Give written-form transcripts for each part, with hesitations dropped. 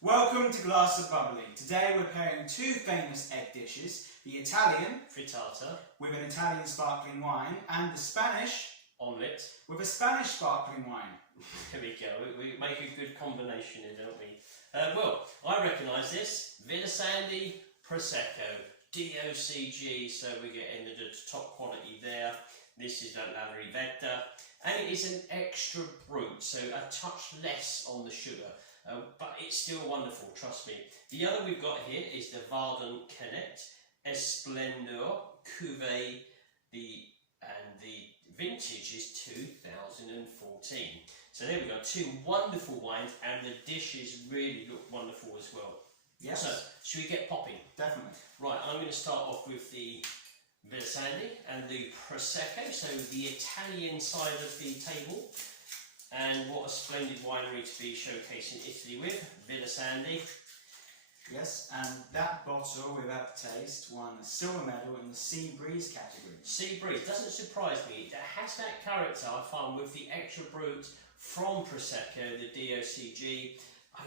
Welcome to Glass of Bubbly. Today we're pairing two famous egg dishes, the Italian Frittata with an Italian sparkling wine and the Spanish Omelette. with a Spanish sparkling wine. There we go, we make a good combination here, don't we? Well, I recognise this, Villa Sandy Prosecco, DOCG, so we're getting the top quality there. This is La Rivetta, and it is an extra brut, so a touch less on the sugar. But it's still wonderful, trust me. The other we've got here is the Vardon Canet Esplendor Cuvée, and the vintage is 2014. So there we go, two wonderful wines, and the dishes really look wonderful as well. Yes. So, should we get popping? Definitely. Right, I'm going to start off with the Villa Sandy and the Prosecco, so the Italian side of the table. And what a splendid winery to be showcasing Italy with, Villa Sandy. Yes, and that bottle, without taste, won a silver medal in the Sea Breeze category. Sea Breeze doesn't surprise me. It has that character, I find, with the extra brut from Prosecco, the DOCG.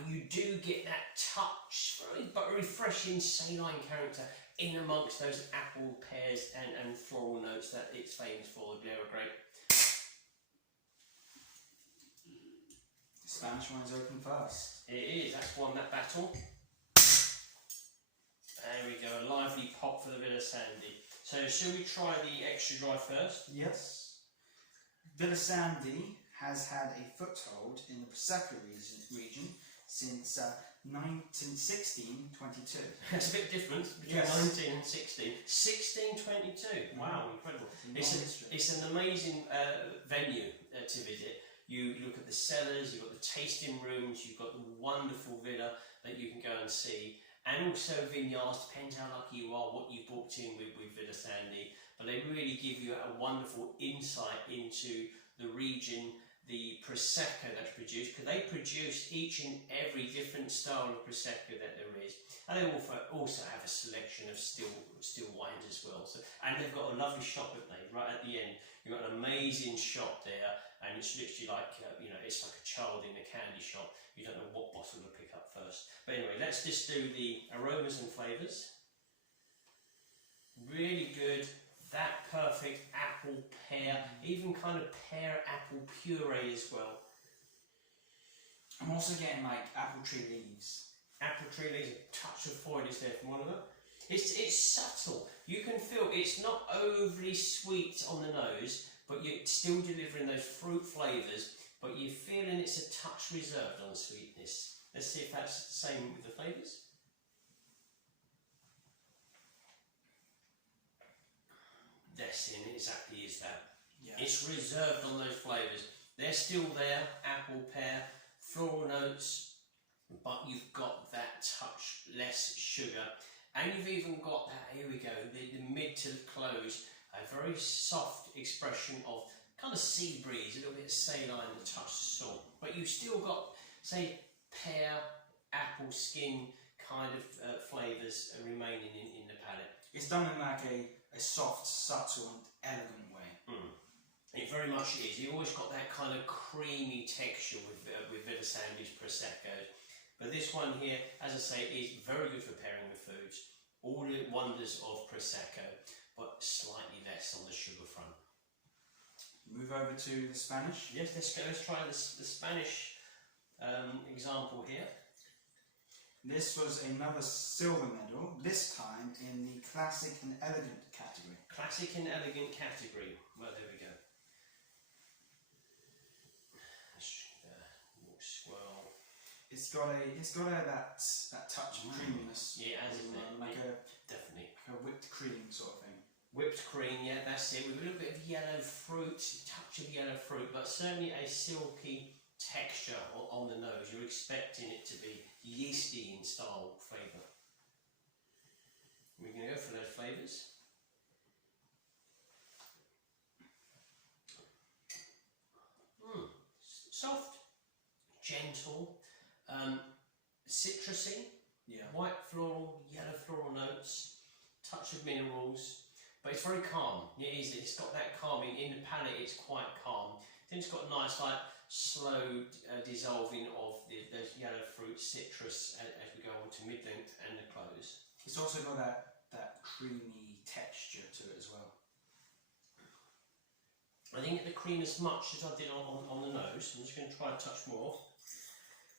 You do get that touch, but refreshing saline character in amongst those apple, pears and floral notes that it's famous for. They're great. Spanish wine's open first. It is, that's won that battle. There we go, a lively pop for the Villa Sandy. So should we try the extra dry first? Yes. Villa Sandy has had a foothold in the Prosecco region since 1622. It's a bit different between 19 and 16. 1622, wow, incredible. It's an amazing venue to visit. You look at the cellars, you've got the tasting rooms, you've got the wonderful villa that you can go and see, and also vineyards. Depends how lucky you are, what you booked in with Villa Sandy, but they really give you a wonderful insight into the region, the Prosecco that's produced, because they produce each and every different style of Prosecco that there is, and they also have a selection of still wines as well. So, and they've got a lovely shop, haven't they? Right at the end, you've got an amazing shop there. And it's literally like, it's like a child in a candy shop. You don't know what bottle to pick up first. But anyway, let's just do the aromas and flavours. Really good, that perfect apple pear, even kind of pear apple puree as well. I'm also getting like apple tree leaves. Apple tree leaves, a touch of foliage there from one of them. It's subtle. You can feel it's not overly sweet on the nose, but you're still delivering those fruit flavours, but you're feeling it's a touch reserved on sweetness. Let's see if that's the same with the flavours. Yes, it exactly is that. Yeah. It's reserved on those flavours. They're still there, apple, pear, floral notes, but you've got that touch less sugar. And you've even got that, here we go, the mid to close, a very soft expression of kind of sea breeze, a little bit of saline, a touch of salt. But you've still got, say, pear, apple skin kind of flavours remaining in the palate. It's done in like a soft, subtle and elegant way. It very much is. You've always got that kind of creamy texture with Villa Sandy's Prosecco. But this one here, as I say, is very good for pairing with foods. All the wonders of Prosecco, but slightly less on the sugar front. Move over to the Spanish. Yes, let's try the Spanish example here. This was another silver medal, this time in the classic and elegant category. Classic and elegant category. Well, there we go. Swirl. It's got that touch of creaminess. Yeah, as definitely like a whipped cream sort of thing. Whipped cream, yeah, that's it. With a little bit of yellow fruit, a touch of yellow fruit, but certainly a silky texture on the nose. You're expecting it to be yeasty in style flavour. We're going to go for those flavours. Soft, gentle, citrusy, white floral, yellow floral notes, touch of minerals, but it's very calm. It is. It's got that calming in the palate. It's quite calm. Then it's got a nice like slow dissolving of those yellow fruit citrus as we go on to mid-length and the close. It's also got that creamy texture to it as well. I didn't get the cream as much as I did on the nose. I'm just going to try a touch more.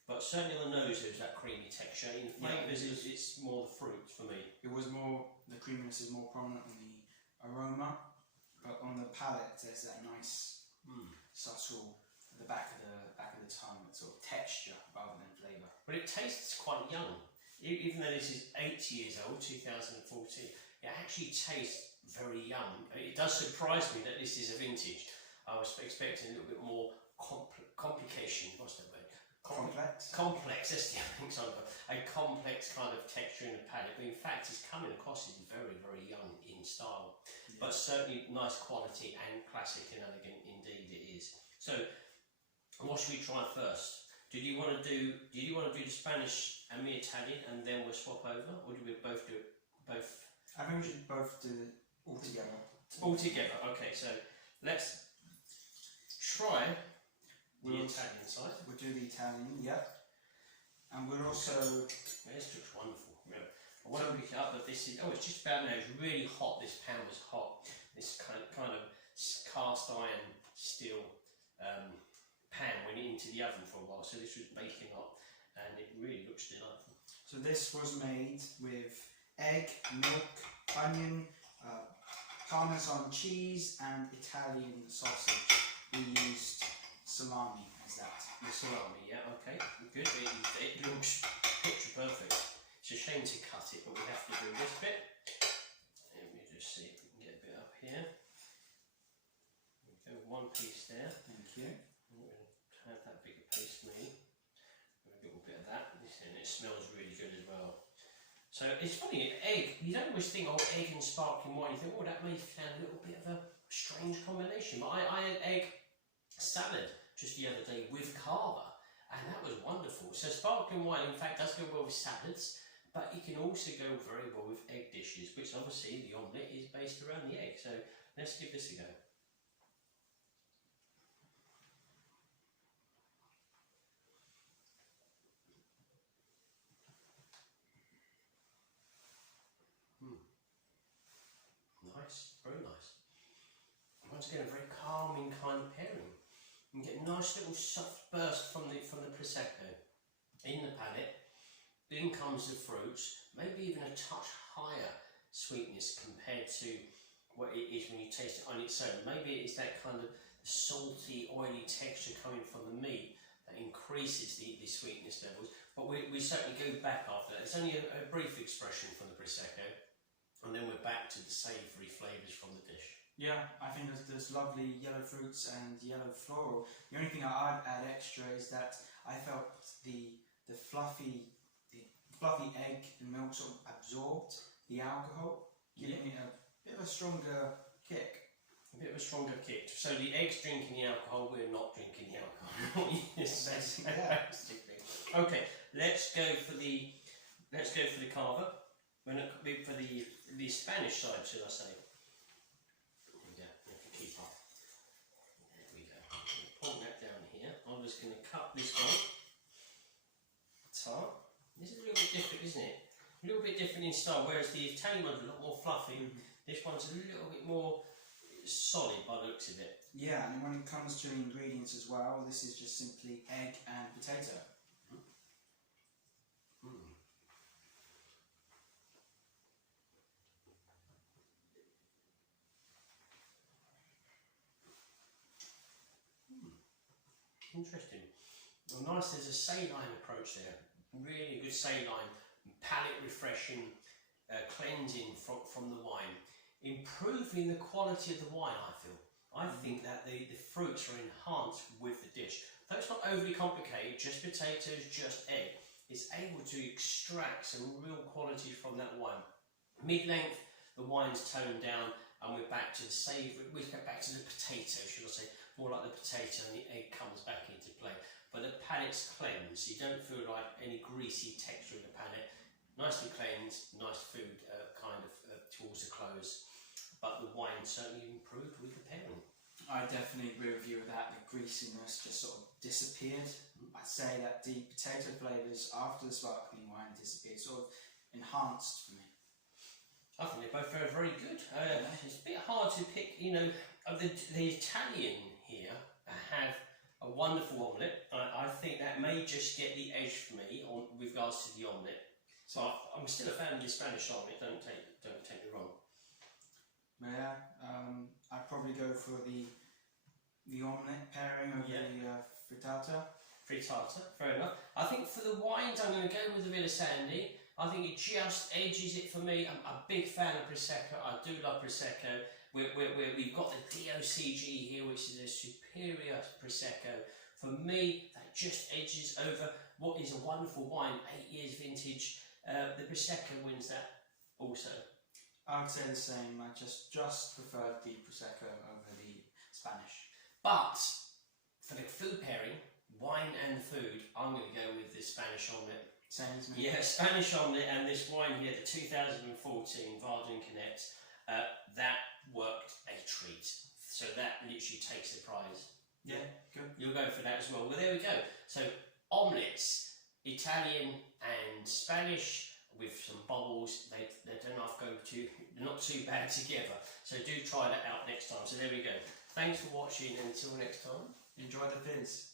But certainly on the nose there's that creamy texture. In flavours it's more the fruit for me. It was more, the creaminess is more prominent on the aroma, but on the palate there's that nice subtle at the back of the tongue, that sort of texture rather than flavour. But it tastes quite young. Even though this is 8 years old, 2014, it actually tastes very young. It does surprise me that this is a vintage. I was expecting a little bit more complication. What's that word? Complex. Complex. That's the other thing. A complex kind of texture in the palate, but in fact, it's coming across as very, very young in style. Yeah. But certainly nice quality and classic and elegant indeed it is. So, what should we try first? Did you want to do the Spanish and me Italian, and then we'll swap over, or do we both do it both? I think we should both do it all together. All together. Okay, so let's try the Italian side. We'll do the Italian, yeah. And we'll also. This looks wonderful. Yeah. I want to pick it up, but this is. Oh, it's just about now. It's really hot. This pan was hot. This kind of cast iron steel pan went into the oven for a while, so this was baking up, and it really looks delightful. So this was made with egg, milk, onion, Parmesan cheese, and Italian sausage. We used salami as that. The salami, yeah, okay, good. It looks picture perfect. It's a shame to cut it, but we have to do this bit. Let me just see if we can get a bit up here. There we go, one piece there. Thank you. Have that bigger piece for me. A little bit of that, and it smells really good as well. So it's funny, egg, you don't always think, oh, egg and sparkling wine, you think, oh, that may sound a little bit of a strange combination. But I had egg salad just the other day with carver, and that was wonderful. So sparkling wine, in fact, does go well with salads, but it can also go very well with egg dishes, which obviously the omelette is based around the egg. So let's give this a go. Nice, very nice. Once again, a very calming kind of pairing. You get a nice little soft burst from the prosecco in the palate. Then comes the fruits, maybe even a touch higher sweetness compared to what it is when you taste it on its own. Maybe it's that kind of salty, oily texture coming from the meat that increases the sweetness levels. But we certainly go back after that. It's only a brief expression from the prosecco. And then we're back to the savoury flavours from the dish. Yeah, I think there's lovely yellow fruits and yellow floral. The only thing I'd add extra is that I felt the fluffy egg and milk sort of absorbed the alcohol, giving it a bit of a stronger kick. A bit of a stronger kick. So the egg's drinking the alcohol, we're not drinking the alcohol. Yes, basically. Okay, let's go for the carver. For the Spanish side, should I say? There we go, you have to keep up. There we go. I'm going to pull that down here. I'm just going to cut this one. Tart. This is a little bit different, isn't it? A little bit different in style, whereas the Italian one's a lot more fluffy. This one's a little bit more solid by the looks of it. Yeah, and when it comes to the ingredients as well, this is just simply egg and potato. Interesting. Well, nice, there's a saline approach there. Really good saline, palate refreshing, cleansing from the wine. Improving the quality of the wine, I feel. I think that the fruits are enhanced with the dish. Though it's not overly complicated, just potatoes, just egg, it's able to extract some real quality from that wine. Mid-length, the wine's toned down, and we're back to the savoury, we get back to the potato, should I say, more like the potato, and the egg comes back into play. But the palate's cleansed, you don't feel like any greasy texture in the palate. Nicely cleansed, nice food towards the close. But the wine certainly improved with the pairing. I definitely agree with you with that. The greasiness just sort of disappeared. I'd say that the potato flavours after the sparkling wine disappeared, sort of enhanced for me. I think they're both very, very good. It's a bit hard to pick, you know, the Italian here have a wonderful omelette. I think that may just get the edge for me with regards to the omelette. So I'm still a fan of the Spanish omelette, don't take me wrong. Yeah, I'd probably go for the omelette pairing over the frittata. Frittata, fair enough. I think for the wines, I'm going to go with the Villa Sandy. I think it just edges it for me. I'm a big fan of Prosecco. I do love Prosecco. We've got the DOCG here, which is a superior Prosecco. For me, that just edges over what is a wonderful wine, 8 years vintage. The Prosecco wins that also. I would say the same. I just preferred the Prosecco over the Spanish. But for the food pairing, wine and food, I'm going to go with the Spanish omelette. Same as me. Yeah, Spanish omelette and this wine here, the 2014 Vardin Connect, that worked a treat. So that literally takes the prize. Yeah, good. You'll go for that as well. Well, there we go. So omelettes, Italian and Spanish with some bubbles. They don't have to go they're not too bad together. So do try that out next time. So there we go. Thanks for watching. Until next time. Enjoy the fizz.